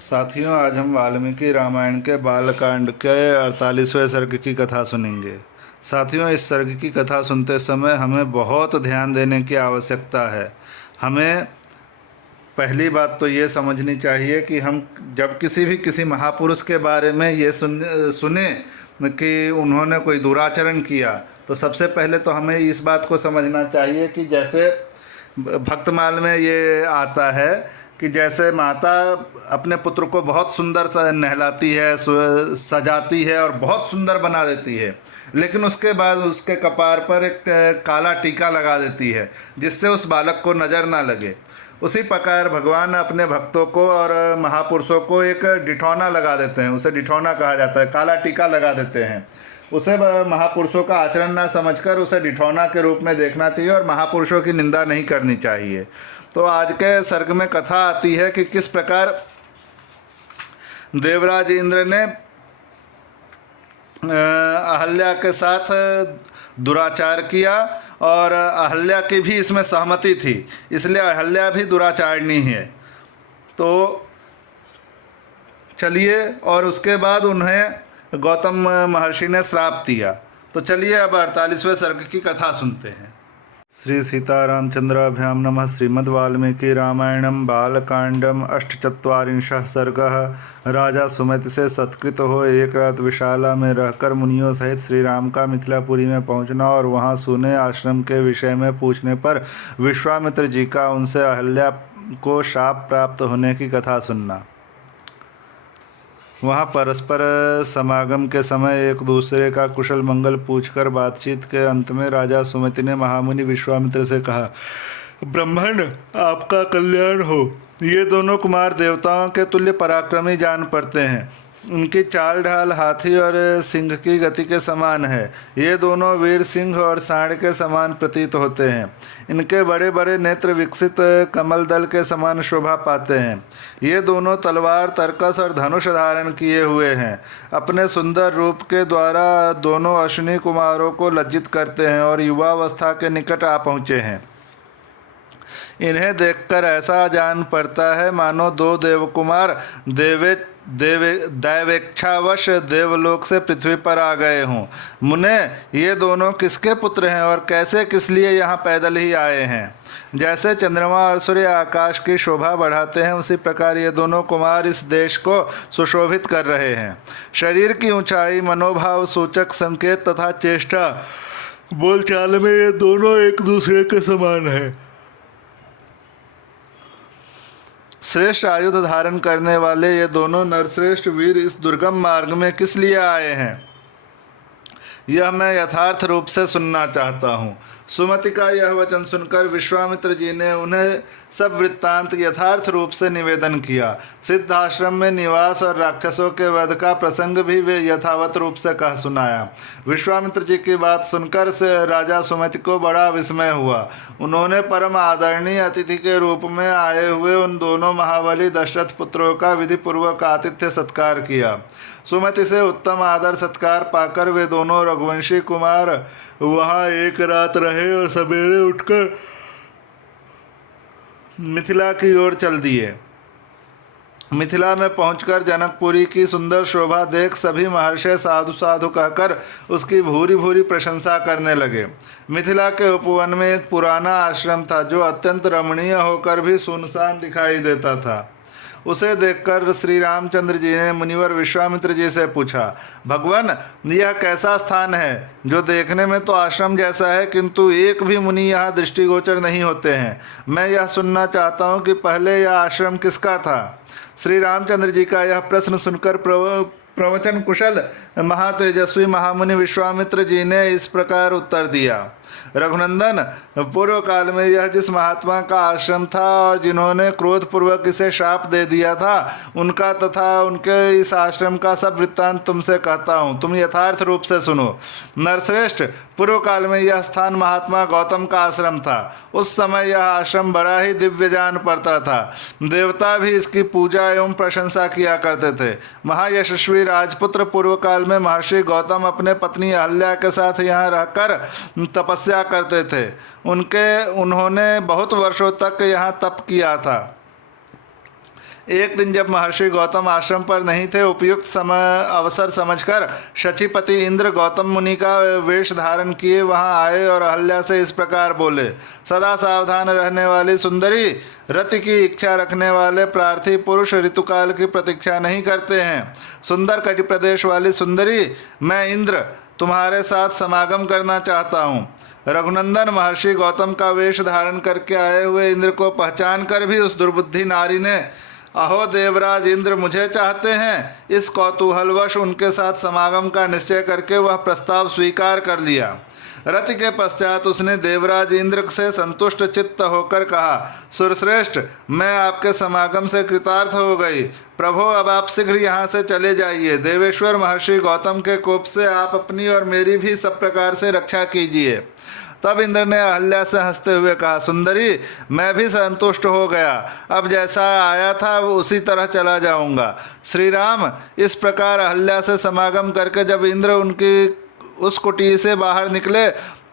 साथियों, आज हम वाल्मीकि रामायण के बालकांड के 48वें सर्ग की कथा सुनेंगे। साथियों, इस सर्ग की कथा सुनते समय हमें बहुत ध्यान देने की आवश्यकता है। हमें पहली बात तो ये समझनी चाहिए कि हम जब किसी महापुरुष के बारे में ये सुने कि उन्होंने कोई दुराचरण किया, तो सबसे पहले तो हमें इस बात को समझना चाहिए कि जैसे भक्तमाल में ये आता है कि जैसे माता अपने पुत्र को बहुत सुंदर सा नहलाती है, सजाती है और बहुत सुंदर बना देती है, लेकिन उसके बाद उसके कपार पर एक काला टीका लगा देती है जिससे उस बालक को नज़र ना लगे। उसी प्रकार भगवान अपने भक्तों को और महापुरुषों को एक डिठौना लगा देते हैं, उसे डिठौना कहा जाता है, काला टीका लगा देते हैं। उसे महापुरुषों का आचरण ना समझकर उसे डिठौना के रूप में देखना चाहिए और महापुरुषों की निंदा नहीं करनी चाहिए। तो आज के सर्ग में कथा आती है कि किस प्रकार देवराज इंद्र ने अहल्या के साथ दुराचार किया और अहल्या की भी इसमें सहमति थी, इसलिए अहल्या भी दुराचारणी है। तो चलिए, और उसके बाद उन्हें गौतम महर्षि ने श्राप दिया। तो चलिए अब 48वें सर्ग की कथा सुनते हैं। श्री सीतारामचंद्राभ्याम नमः। श्रीमद् वाल्मीकि रामायणम बालकांडम अष्टचत्वारिंशः सर्गः। राजा सुमति से सत्कृत हो एक रात विशाला में रहकर मुनियों सहित श्री राम का मिथिलापुरी में पहुंचना और वहां सूने आश्रम के विषय में पूछने पर विश्वामित्र जी का उनसे अहल्या को शाप प्राप्त होने की कथा सुनना। वहाँ परस्पर समागम के समय एक दूसरे का कुशल मंगल पूछकर बातचीत के अंत में राजा सुमति ने महामुनि विश्वामित्र से कहा, ब्रह्मण आपका कल्याण हो। ये दोनों कुमार देवताओं के तुल्य पराक्रमी जान पड़ते हैं। उनकी चाल ढाल हाथी और सिंह की गति के समान है। ये दोनों वीर सिंह और सांड के समान प्रतीत होते हैं। इनके बड़े बड़े नेत्र विकसित कमल दल के समान शोभा पाते हैं। ये दोनों तलवार, तरकस और धनुष धारण किए हुए हैं। अपने सुंदर रूप के द्वारा दोनों अश्विनी कुमारों को लज्जित करते हैं और युवावस्था के निकट आ पहुँचे हैं। इन्हें देखकर ऐसा जान पड़ता है मानो दो देवकुमार दैवेच्छावश देवलोक से पृथ्वी पर आ गए हों। मुने, ये दोनों किसके पुत्र हैं और कैसे किस लिए यहाँ पैदल ही आए हैं? जैसे चंद्रमा और सूर्य आकाश की शोभा बढ़ाते हैं, उसी प्रकार ये दोनों कुमार इस देश को सुशोभित कर रहे हैं। शरीर की ऊंचाई, मनोभाव सूचक संकेत तथा चेष्टा बोलचाल में ये दोनों एक दूसरे के समान है। श्रेष्ठ आयुध धारण करने वाले ये दोनों नरश्रेष्ठ वीर इस दुर्गम मार्ग में किस लिए आए हैं, यह मैं यथार्थ रूप से सुनना चाहता हूँ। सुमति का यह वचन सुनकर विश्वामित्र जी ने उन्हें सब वृत्तांत यथार्थ रूप से निवेदन किया। सिद्धाश्रम में निवास और राक्षसों के वध का प्रसंग भी वे यथावत रूप से कह सुनाया। विश्वामित्र जी की बात सुनकर से राजा सुमति को बड़ा विस्मय हुआ। उन्होंने परम आदरणीय अतिथि के रूप में आए हुए उन दोनों महाबली दशरथ पुत्रों का विधिपूर्वक आतिथ्य सत्कार किया। सुमति से उत्तम आदर सत्कार पाकर वे दोनों रघुवंशी कुमार वहाँ एक रात रहे और सवेरे उठकर मिथिला की ओर चल दिए। मिथिला में पहुंचकर जनकपुरी की सुंदर शोभा देख सभी महर्षि साधु साधु कहकर उसकी भूरी भूरी प्रशंसा करने लगे। मिथिला के उपवन में एक पुराना आश्रम था जो अत्यंत रमणीय होकर भी सुनसान दिखाई देता था। उसे देखकर श्री रामचंद्र जी ने मुनिवर विश्वामित्र जी से पूछा, भगवान, यह कैसा स्थान है जो देखने में तो आश्रम जैसा है, किंतु एक भी मुनि यहाँ दृष्टिगोचर नहीं होते हैं। मैं यह सुनना चाहता हूँ कि पहले यह आश्रम किसका था। श्री रामचंद्र जी का यह प्रश्न सुनकर प्रवचन कुशल महातेजस्वी महामुनि विश्वामित्र जी ने इस प्रकार उत्तर दिया, रघुनंदन, पूर्व काल में यह जिस महात्मा का आश्रम था और जिन्होंने क्रोधपूर्वक इसे शाप दे दिया था, उनका तथा उनके इस आश्रम का सब वृत्तांत तुमसे कहता हूँ, तुम यथार्थ रूप से सुनो। नरश्रेष्ठ, पूर्व काल में यह स्थान महात्मा गौतम का आश्रम था। उस समय यह आश्रम बड़ा ही दिव्य जान पड़ता था। देवता भी इसकी पूजा एवं प्रशंसा किया करते थे। महायशस्वी राजपुत्र पूर्व काल में महर्षि गौतम अपने पत्नी अहल्या के साथ यहाँ रहकर तपस्या करते थे। उन्होंने बहुत वर्षों तक यहाँ तप किया था। एक दिन जब महर्षि गौतम आश्रम पर नहीं थे, उपयुक्त समय अवसर समझकर शचीपति इंद्र गौतम मुनि का वेश धारण किए वहां आए और अहल्या से इस प्रकार बोले। सदा सावधान रहने वाली सुंदरी, रति की इच्छा रखने वाले प्रार्थी पुरुष ऋतुकाल की प्रतीक्षा नहीं करते हैं। सुंदर कटि प्रदेश वाली सुंदरी, मैं इंद्र तुम्हारे साथ समागम करना चाहता हूँ। रघुनंदन महर्षि गौतम का वेश धारण करके आए हुए इंद्र को पहचान कर भी उस दुर्बुद्धि नारी ने, अहो देवराज इंद्र मुझे चाहते हैं, इस कौतूहलवश उनके साथ समागम का निश्चय करके वह प्रस्ताव स्वीकार कर लिया। रति के पश्चात उसने देवराज इंद्र से संतुष्ट चित्त होकर कहा, सुरश्रेष्ठ, मैं आपके समागम से कृतार्थ हो गई। प्रभो, अब आप शीघ्र यहाँ से चले जाइए। देवेश्वर महर्षि गौतम के कोप से आप अपनी और मेरी भी सब प्रकार से रक्षा कीजिए। तब इंद्र ने अहल्या से हंसते हुए कहा, सुंदरी, मैं भी संतुष्ट हो गया। अब जैसा आया था उसी तरह चला जाऊंगा। श्री राम इस प्रकार अहल्या से समागम करके जब इंद्र उनकी उस कुटी से बाहर निकले,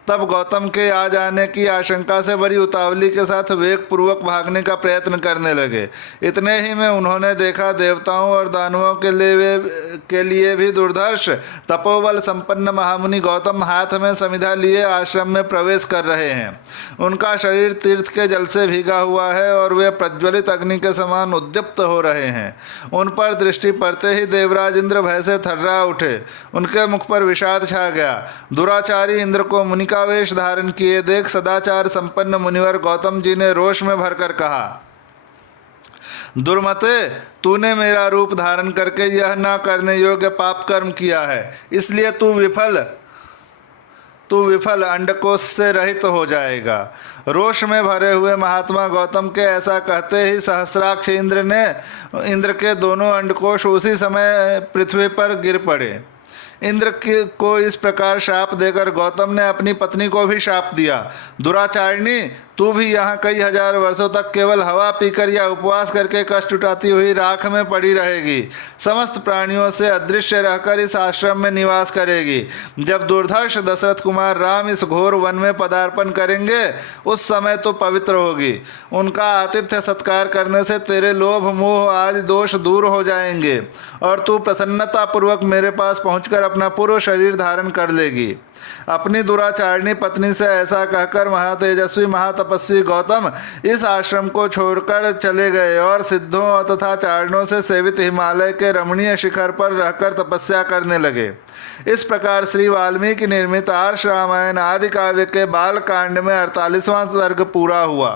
तब गौतम के आ जाने की आशंका से बड़ी उतावली के साथ वेग पूर्वक भागने का प्रयत्न करने लगे। इतने ही में उन्होंने देखा, देवताओं और दानवों के लिए भी दुर्धर्ष तपोबल संपन्न महामुनि गौतम हाथ में समिधा लिए आश्रम में प्रवेश कर रहे हैं। उनका शरीर तीर्थ के जल से भीगा हुआ है और वे प्रज्वलित अग्नि के समान उद्दीप्त हो रहे हैं। उन पर दृष्टि पड़ते ही देवराज इंद्र भय से थर्रा उठे। उनके मुख पर विषाद छा गया। दुराचारी इंद्र को मुनि का वेश धारण किए देख सदाचार संपन्न मुनिवर गौतम जी ने रोष में भरकर कहा, दुर्मते, तूने मेरा रूप धारण करके यह न करने योग्य पाप कर्म किया है, इसलिए तू विफल अंडकोश से रहित हो जाएगा। रोष में भरे हुए महात्मा गौतम के ऐसा कहते ही सहस्राक्ष इंद्र के दोनों अंडकोश उसी समय पृथ्वी पर गिर पड़े। इंद्र को इस प्रकार शाप देकर गौतम ने अपनी पत्नी को भी शाप दिया, दुराचारिणी, तू भी यहाँ कई हजार वर्षों तक केवल हवा पीकर या उपवास करके कष्ट उठाती हुई राख में पड़ी रहेगी। समस्त प्राणियों से अदृश्य रहकर इस आश्रम में निवास करेगी। जब दुर्धर्ष दशरथ कुमार राम इस घोर वन में पदार्पण करेंगे, उस समय तो पवित्र होगी। उनका आतिथ्य सत्कार करने से तेरे लोभ मोह आदि दोष दूर हो जाएंगे और तू प्रसन्नतापूर्वक मेरे पास पहुंचकर अपना पूर्व शरीर धारण कर लेगी। अपनी दुराचारिणी पत्नी से ऐसा कहकर महातेजस्वी महातपस्वी गौतम इस आश्रम को छोड़कर चले गए और सिद्धों तथा चारणों से सेवित हिमालय के रमणीय शिखर पर रहकर तपस्या करने लगे। इस प्रकार श्री वाल्मीकि निर्मित आर्ष रामायण आदि काव्य के बाल कांड में 48वां सर्ग पूरा हुआ।